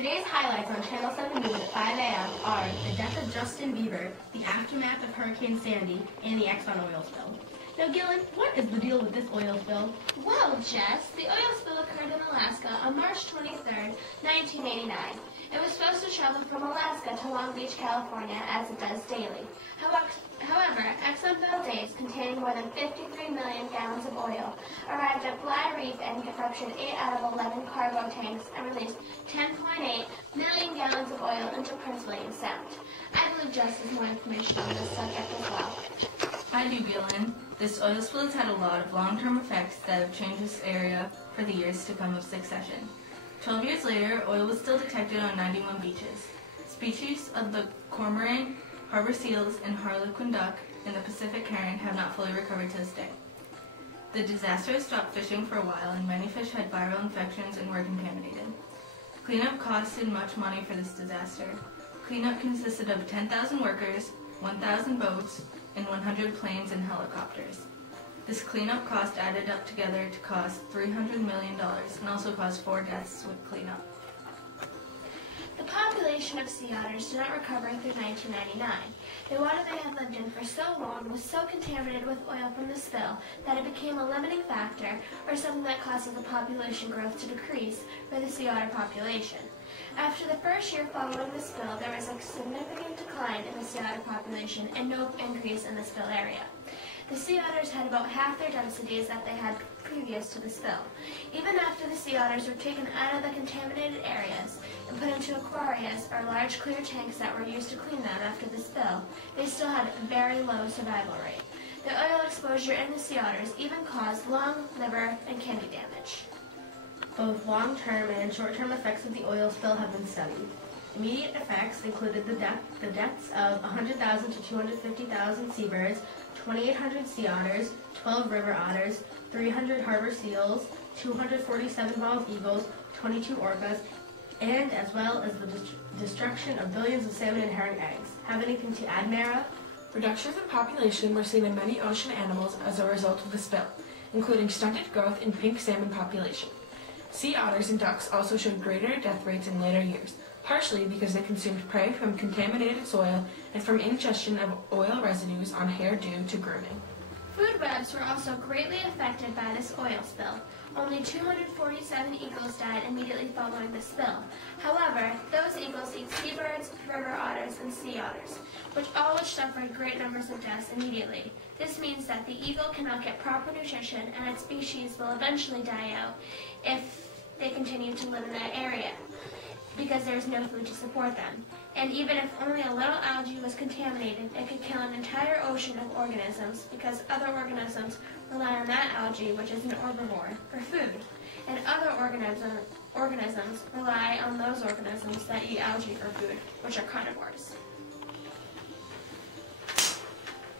Today's highlights on Channel 7 News at 5 a.m. are the death of Justin Bieber, the aftermath of Hurricane Sandy, and the Exxon oil spill. Now, Gillen, what is the deal with this oil spill? Well, Jess, the oil spill occurred in Alaska on March 23, 1989. It was supposed to travel from Alaska to Long Beach, California, as it does daily. However, Exxon Valdez, containing more than 53 million gallons of oil, arrived at Bly Reef and ruptured 8 out of 11 cargo tanks and released 10.8 million gallons of oil into Prince William Sound. I believe Jess has more information on this subject as well. I do, Gillen. This oil spill has had a lot of long-term effects that have changed this area for the years to come of succession. 12 years later, oil was still detected on 91 beaches. Species of the cormorant, harbor seals, and harlequin duck in the Pacific herring have not fully recovered to this day. The disaster has stopped fishing for a while, and many fish had viral infections and were contaminated. Cleanup costed much money for this disaster. Cleanup consisted of 10,000 workers, 1,000 boats, and 100 planes and helicopters. This cleanup cost added up together to cost $300 million and also caused 4 deaths with cleanup. The population of sea otters did not recover through 1999. The water they had lived in for so long was so contaminated with oil from the spill that it became a limiting factor, or something that causes the population growth to decrease for the sea otter population. After the first year following the spill, there was a significant decline in the sea otter population and no increase in the spill area. The sea otters had about half their densities that they had previous to the spill. Even after the sea otters were taken out of the contaminated areas and put into aquariums or large clear tanks that were used to clean them after the spill, they still had a very low survival rate. The oil exposure in the sea otters even caused lung, liver, and kidney damage. Both long-term and short-term effects of the oil spill have been studied. Immediate effects included the deaths of 100,000 to 250,000 seabirds, 2,800 sea otters, 12 river otters, 300 harbor seals, 247 bald eagles, 22 orcas, and as well as the destruction of billions of salmon and herring eggs. Have anything to add, Mara? Reductions in population were seen in many ocean animals as a result of the spill, including stunted growth in pink salmon population. Sea otters and ducks also showed greater death rates in later years, partially because they consumed prey from contaminated soil and from ingestion of oil residues on hair due to grooming. Food webs were also greatly affected by this oil spill. Only 247 eagles died immediately following the spill. However, those eagles eat seabirds, river otters, and sea otters, which suffered great numbers of deaths immediately. This means that the eagle cannot get proper nutrition and its species will eventually die out if they continue to live in that area, because there is no food to support them. And even if only a little algae was contaminated, it could kill an entire ocean of organisms, because other organisms rely on that algae, which is an herbivore, for food. And other organisms rely on those organisms that eat algae for food, which are carnivores.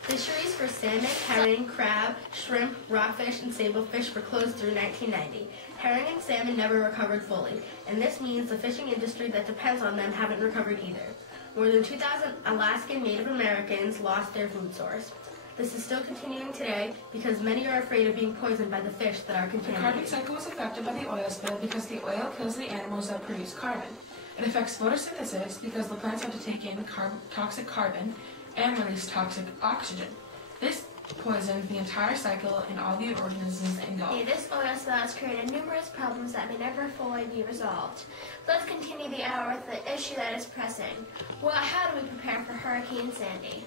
Fisheries for salmon, herring, crab, shrimp, rockfish, and sablefish were closed through 1990. Herring and salmon never recovered fully, and this means the fishing industry that depends on them haven't recovered either. More than 2,000 Alaskan Native Americans lost their food source. This is still continuing today because many are afraid of being poisoned by the fish that are contaminated. The carbon cycle was affected by the oil spill because the oil kills the animals that produce carbon. It affects photosynthesis because the plants have to take in toxic carbon and release toxic oxygen. This poisons the entire cycle and all the organisms involved. This oil spill has created numerous problems that may never fully be resolved. Let's continue the hour with the issue that is pressing. Well, how do we prepare for Hurricane Sandy?